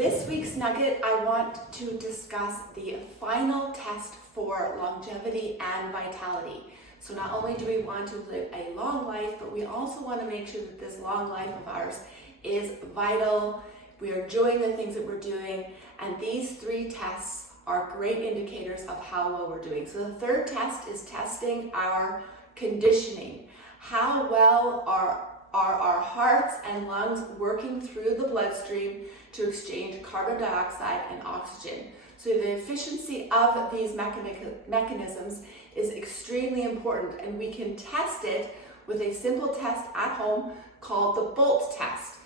This week's nugget, I want to discuss the final test for longevity and vitality. So not only do we want to live a long life, but we also want to make sure that this long life of ours is vital. We are enjoying the things that we're doing, and these three tests are great indicators of how well we're doing. So the third test is testing our conditioning. How well are our hearts and lungs working through the bloodstream to exchange carbon dioxide and oxygen? So the efficiency of these mechanisms is extremely important, and we can test it with a simple test at home called the BOLT test,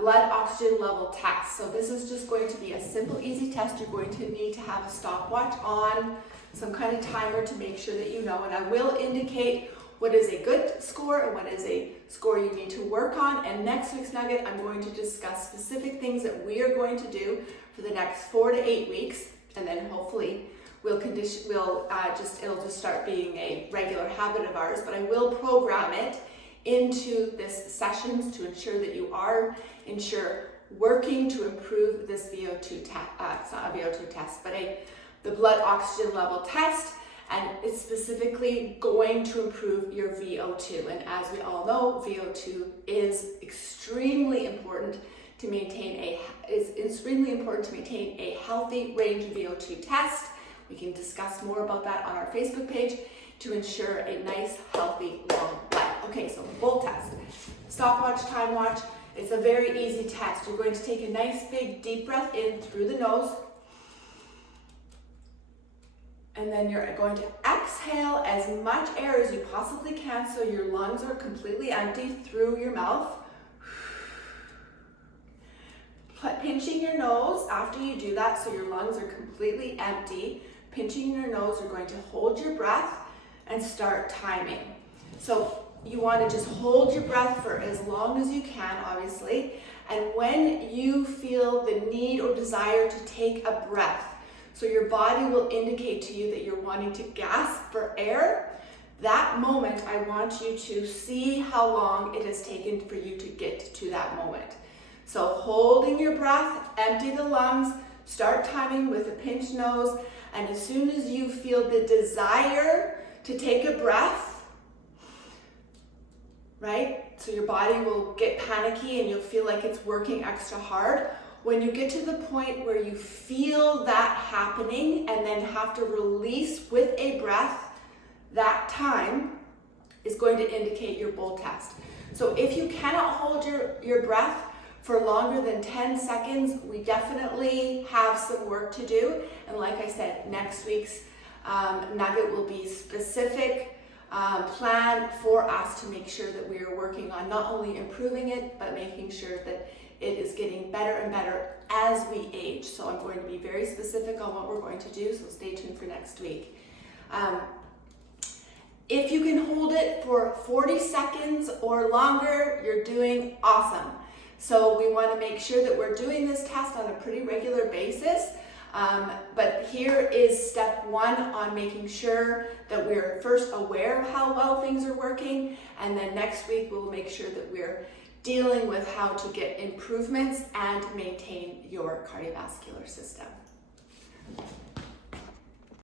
blood oxygen level test. So this is just going to be a simple, easy test. You're going to need to have a stopwatch on, some kind of timer to make sure that you know, and I will indicate what is a good score and what is a score you need to work on. And next week's nugget, I'm going to discuss specific things that we are going to do for the next 4 to 8 weeks, and then hopefully it'll just start being a regular habit of ours. But I will program it into this sessions to ensure that you are working to improve this VO2 test. It's not a VO2 test, but the blood oxygen level test. And it's specifically going to improve your VO2. And as we all know, VO2 is extremely important to maintain a healthy range of VO2 test. We can discuss more about that on our Facebook page to ensure a nice, healthy, long life. Okay, so the BOLT test. Stopwatch, time watch. It's a very easy test. You're going to take a nice, big, deep breath in through the nose. And then you're going to exhale as much air as you possibly can so your lungs are completely empty through your mouth. Pinching your nose after you do that so your lungs are completely empty. Pinching your nose, you're going to hold your breath and start timing. So you want to just hold your breath for as long as you can, obviously. And when you feel the need or desire to take a breath, so your body will indicate to you that you're wanting to gasp for air, that moment I want you to see how long it has taken for you to get to that moment. So holding your breath, empty the lungs, start timing with a pinched nose, and as soon as you feel the desire to take a breath, right? So your body will get panicky and you'll feel like it's working extra hard. When you get to the point where you feel that happening and then have to release with a breath, that time is going to indicate your BOLT test. So if you cannot hold your breath for longer than 10 seconds, we definitely have some work to do. And like I said, next week's nugget will be specific plan for us to make sure that we are working on not only improving it, but making sure that it is getting better and better as we age. So I'm going to be very specific on what we're going to do, so stay tuned for next week. If you can hold it for 40 seconds or longer, you're doing awesome. So we want to make sure that we're doing this test on a pretty regular basis. But here is step 1 on making sure that we're first aware of how well things are working, and then next week we'll make sure that we're dealing with how to get improvements and maintain your cardiovascular system.